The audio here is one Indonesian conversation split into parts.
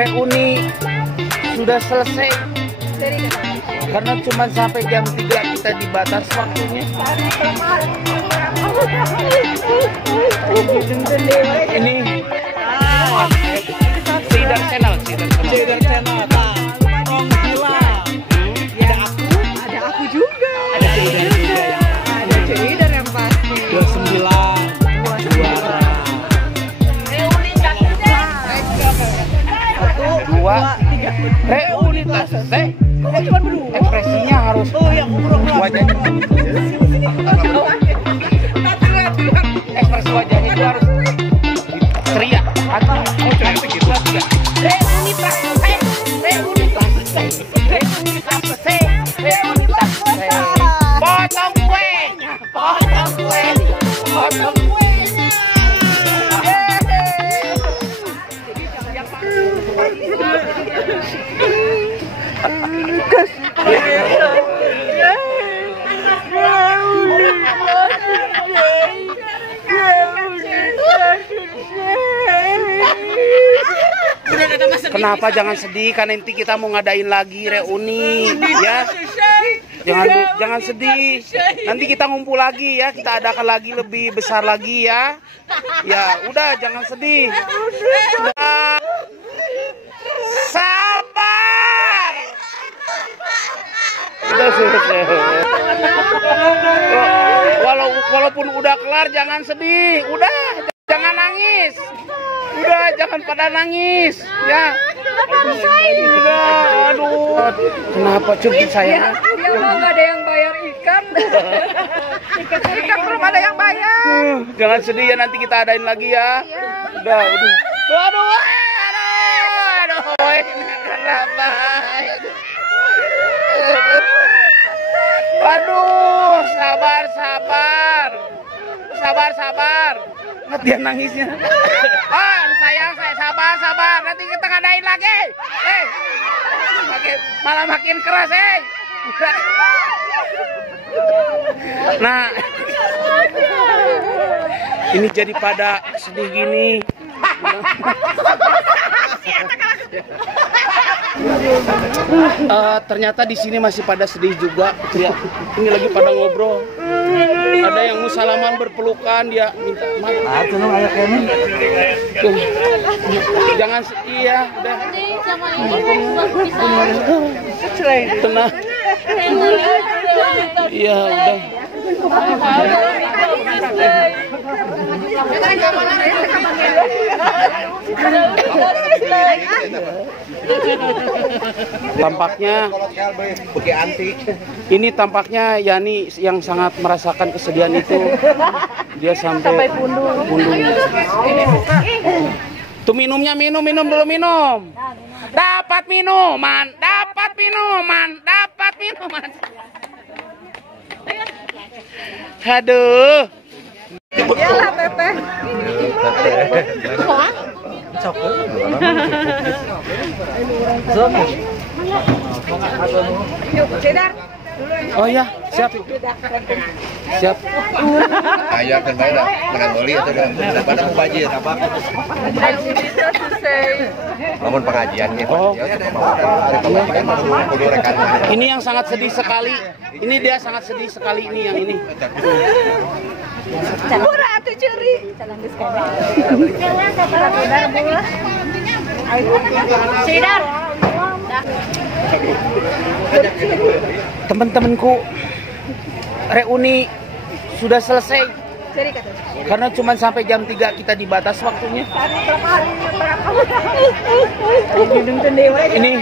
reuni sudah selesai karena cuma sampai jam 3 kita dibatas waktunya. Ini Cedar Channel. Ada aku juga. Ada Cedar yang pasti. 29 juara. Dua, reunitas Cuma berdua. ekspresinya harus wajahnya ekspresi wajahnya itu harus ceria atau mau ceria begitu juga. Reunitas potong kue Kenapa jangan sedih, kan nanti kita mau ngadain lagi reuni ya. Jangan sedih. Nanti kita ngumpul lagi ya, kita adakan lagi lebih besar lagi ya. Ya, udah jangan sedih. Sabar. Udah selesai. Walaupun udah kelar jangan sedih. Udah, jangan nangis. Udah, jangan pada nangis ya. Udah, aduh. Kenapa cukup sayang? Dia udah nggak ada yang bayar ikan. Ikan belum ada yang bayar. Jangan sedih ya, nanti kita adain lagi ya. Udah. Aduh. Ini kenapa? Aduh, sabar. Lihat dia nangisnya. Sayang, saya sabar. Nanti kita ngadain lagi. Malah makin keras, Nah, ini jadi pada sedih gini. Ternyata di sini masih pada sedih juga. Ya, ini lagi pada ngobrol. Ada yang musalaman berpelukan, dia minta maaf. Jangan sedih ya, udah. Tenang. Iya, udah. Tampaknya Yani yang sangat merasakan kesedihan itu. Dia sampai pundung. Tuh minumnya, minum dulu. Dapat minuman. Aduh. Iyalah Teteh. Cedar. Oh ya, siap. Ayo akan baik dah menangguli atau daripada mau banjir apa? Namun pengajian gitu. Ini yang sangat sedih sekali. Ini dia sangat sedih sekali ini yang ini. Murah tuh curi. Cedar. Teman-temanku, reuni sudah selesai karena cuma sampai jam 3 kita dibatas waktunya. Ini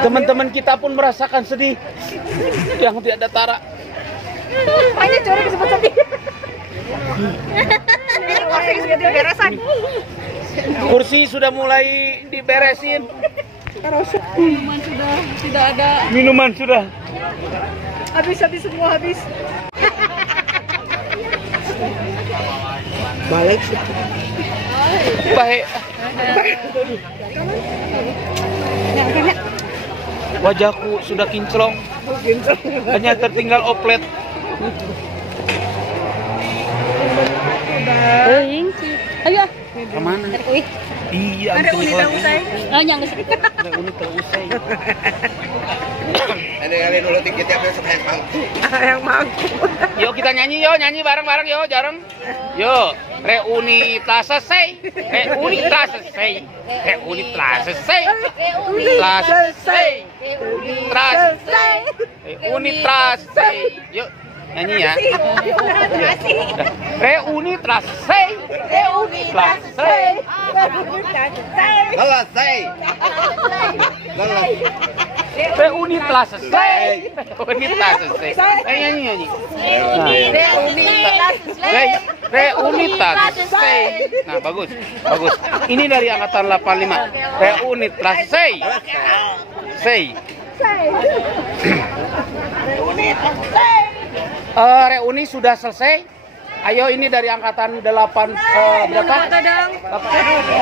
teman-teman kita pun merasakan sedih yang tidak ada tara. Ini curi disebut sedih. Kursi sudah mulai diberesin. Minuman sudah tidak ada. Minuman sudah. Habis semua habis. Balik. Baik. Wajahku sudah kinclong. Hanya tertinggal oplet. Ayo. Kemana? Wih, Iya, ada unit usai. Oh, yang usai. Ada unit terusai. Ada kali dulu tiketnya besok yang mampu. Yang mampu. Yuk kita nyanyi bareng-bareng yo, jarang. Yo, reunitas selesai. Reunitas selesai. Reunitas selesai. Reunitas selesai. Reunitas selesai. Reunitas selesai. Yuk, nyanyi ya. Reunitas selesai. Reunitas selesai. Selesai. Selesai. Reunitas selesai. Reunitas selesai. Nyanyi. Reunitas selesai. Reunitas selesai. Nah, bagus. Ini dari angkatan 85. Reunitas selesai. Selesai. Reuni sudah selesai. Ayo, ini dari angkatan 8 berapa?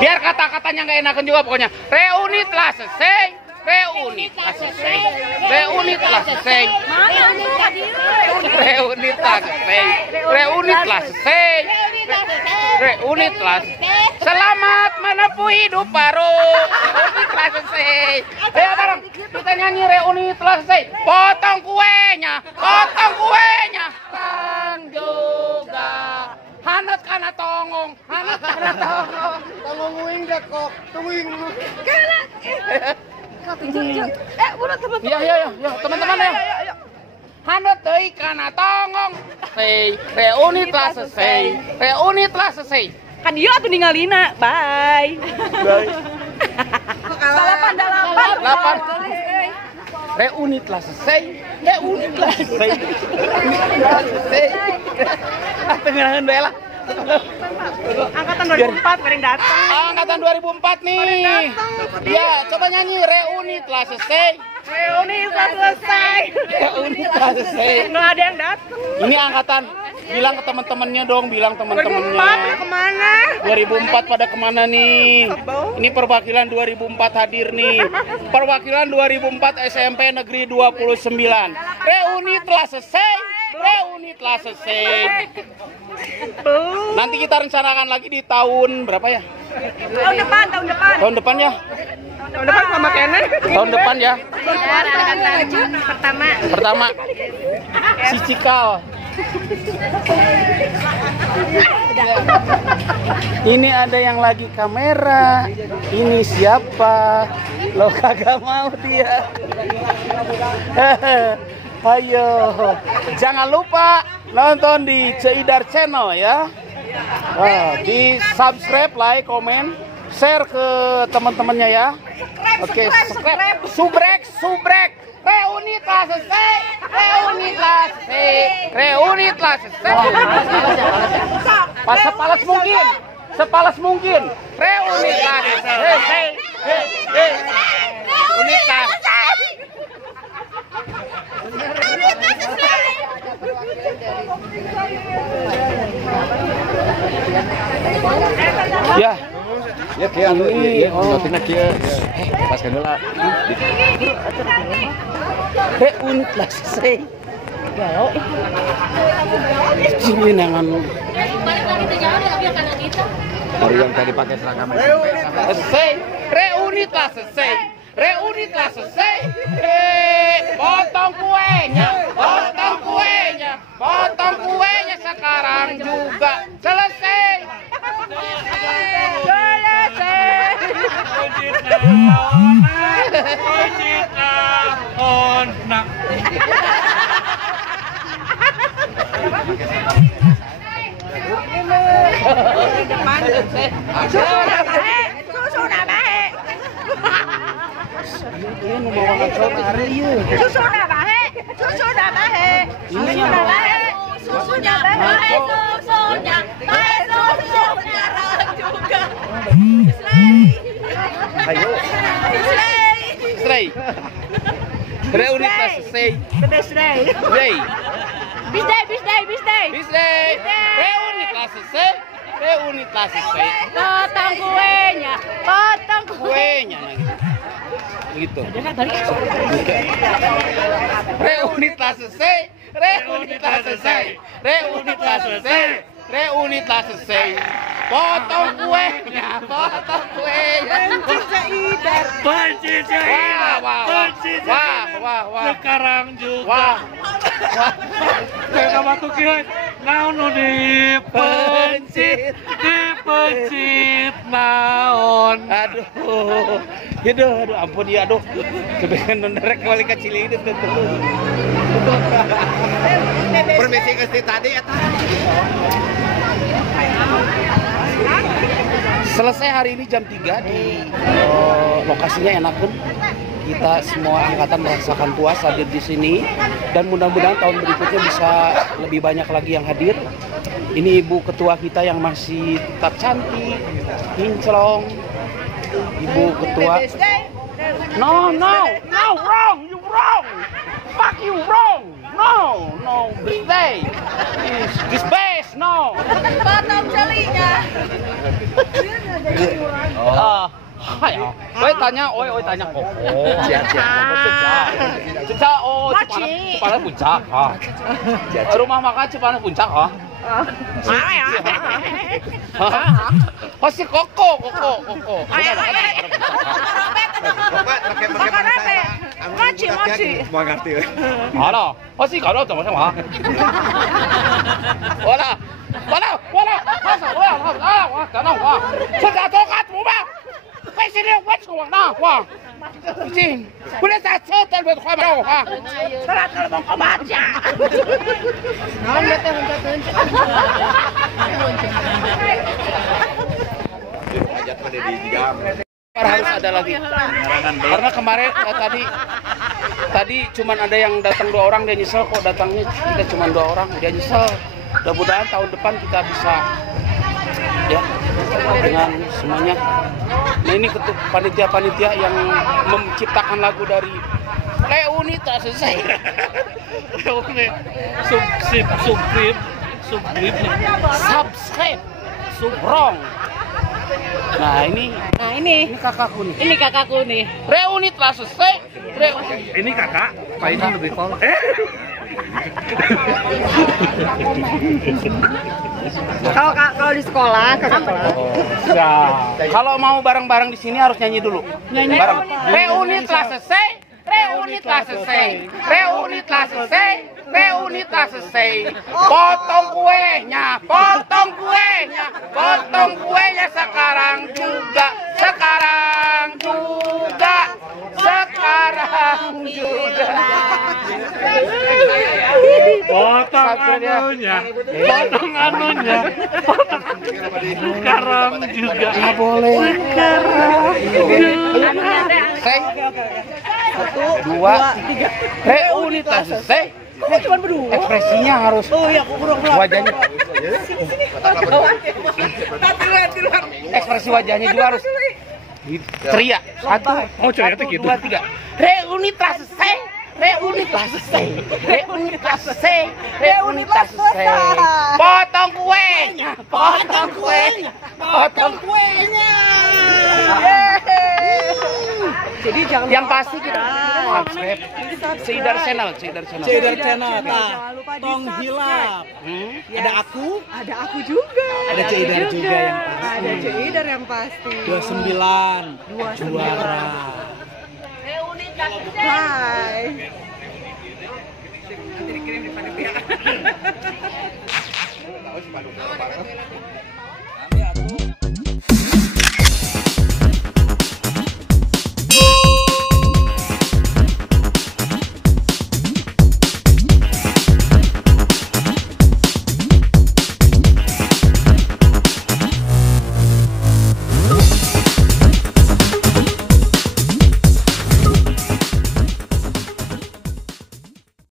Biar kata-katanya nggak enakan juga pokoknya. Reuni telah selesai. Reuni telah selesai. Reuni telah selesai. Reuni telah selesai. Reuni telah selesai. Reuni telah selesai. Selamat menempuh hidup baru. Reuni telah selesai. Ayo bareng kita nyanyi reuni telah selesai. Potong kuenya, potong kuenya. Kang juga. Hanat kana tongong, hanat kana tongong. Tongong uing dekok, tuing. Buruan teman-teman. Iya, teman-teman ya. Hanat deui kana tongong. Reuni telah selesai. Reuni telah selesai. Kan dia tuh ninggalina. Bye. Dalapan. 8. Reuni telah selesai. Reuni telah selesai. Reuni telah selesai. Tengenangan bae lah. Angkatan 2004 paling datang. Angkatan 2004 nih. Ya, coba nyanyi reuni telah selesai. Reuni telah selesai. Reuni telah selesai. Nggak ada yang datang. Ini angkatan. Bilang ke teman-temannya dong, bilang 2004 teman-temannya. kemana? 2004 pada kemana nih? Ini perwakilan 2004 hadir nih. Perwakilan 2004 SMP Negeri 29. Reuni telah selesai. Reuni telah selesai. Nanti kita rencanakan lagi di tahun berapa ya? Tahun depan. Tahun depan ya? Tahun depan sama Kenen. Tahun depan ya? Pertama. Si Cikal. Ini ada yang lagi kamera. Ini siapa? Lo kagak mau dia. Ayo, jangan lupa nonton di Ceidar Channel ya. Di subscribe, like, komen, share ke teman-temannya ya. Oke, subscribe. Reuni telah selesai. Reuni telah selesai. Reuni telah selesai. Pas sepalas mungkin. Reuni telah selesai. Reuni telah. Ya. Ya kia ini notina kia. Lepaskan dulu. Reuni telah selesai. Sini nangan. Hari yang tadi pakai seragam. Selesai. Reuni telah selesai. Reuni telah selesai. Potong kuenya sekarang juga selesai. Susu na bahe. Ini membawakan saudara yuk. Susunya bahe. Susunya bahe. Susunya bahe. Susunya bahe. Susunya bahe. Susunya juga. Ayo. Stray. Reuni telah selesai. Bisday. Stray. Bisday. Bisday. Reuni telah selesai. Reuni telah selesai. Potong kuenya. Kuenya lagi. Begitu. Reuni telah selesai. Reuni telah selesai. Reuni telah selesai. Reuni telah selesai. potong kuenya, potong kuenya. Benci Syahidar. Wah. Sekarang juga. Wah. Saya batu kiai. Naon nu dipencit naon. Aduh, ampun ya, aduh. Kepengen nonderek balik ke Cileundeut tuh. Permisi Gusti tadi eta. Selesai hari ini jam 3 di lokasinya enak pun. Kita semua angkatan merasakan puas hadir di sini dan mudah-mudahan tahun berikutnya bisa lebih banyak lagi yang hadir. Ini ibu ketua kita yang masih tetap cantik, kinclong. Ibu ketua. No, wrong, you wrong. Fuck you wrong. No, birthday. This best, no. Potong jelinya. Hai, oi tanya kok. Siap. Cepana puncak, ha. Rumah makan Cepana puncak, ha. Pasti koko. Mochi. Mau ngerti. Halo, pasti kalau sama sama. Wala. Wah, tanong, wah. Sudah tokat mo ba? Kasi niya, what's going on? Wah. Sing. Kuda sa hotel buat kamera, ha. Salat kalau mau kebaca. Naon bete huncut. Ajat pada di jam. Harus ada lagi. Karena kemarin tadi cuman ada yang datang 2 orang, dia nyesel kok datangnya kita cuma 2 orang, dia nyesel. Mudah-mudahan tahun depan kita bisa ya dengan semuanya. Nah ini panitia yang menciptakan lagu dari Reuni tak selesai. Subscribe. Wrong. Nah ini kakakku nih. Ini kakakku nih. Reuni telah selesai. Ini kakak, Pak ini lebih tol. Kalau di sekolah, kakak kelas. Kalau mau bareng-bareng di sini harus nyanyi dulu. Nyanyi bareng. Reuni telah selesai. Potong kuenya sekarang juga. Potong anunya. Sekarang juga. Nggak boleh. Satu, dua, tiga. Reuni telah selesai. Cuma berdua. Ekspresinya harus. Wajahnya. Ekspresi wajahnya juga harus. Teriak. 1, 2, 3. Reuni telah selesai. Potong kuenya. Jadi jangan yang pasti kita subscribe Syahidar Channel. Tong hilap. Ada aku juga. Ada Syahidar juga yang pasti. Ada Syahidar yang pasti. 29 juara. Hai.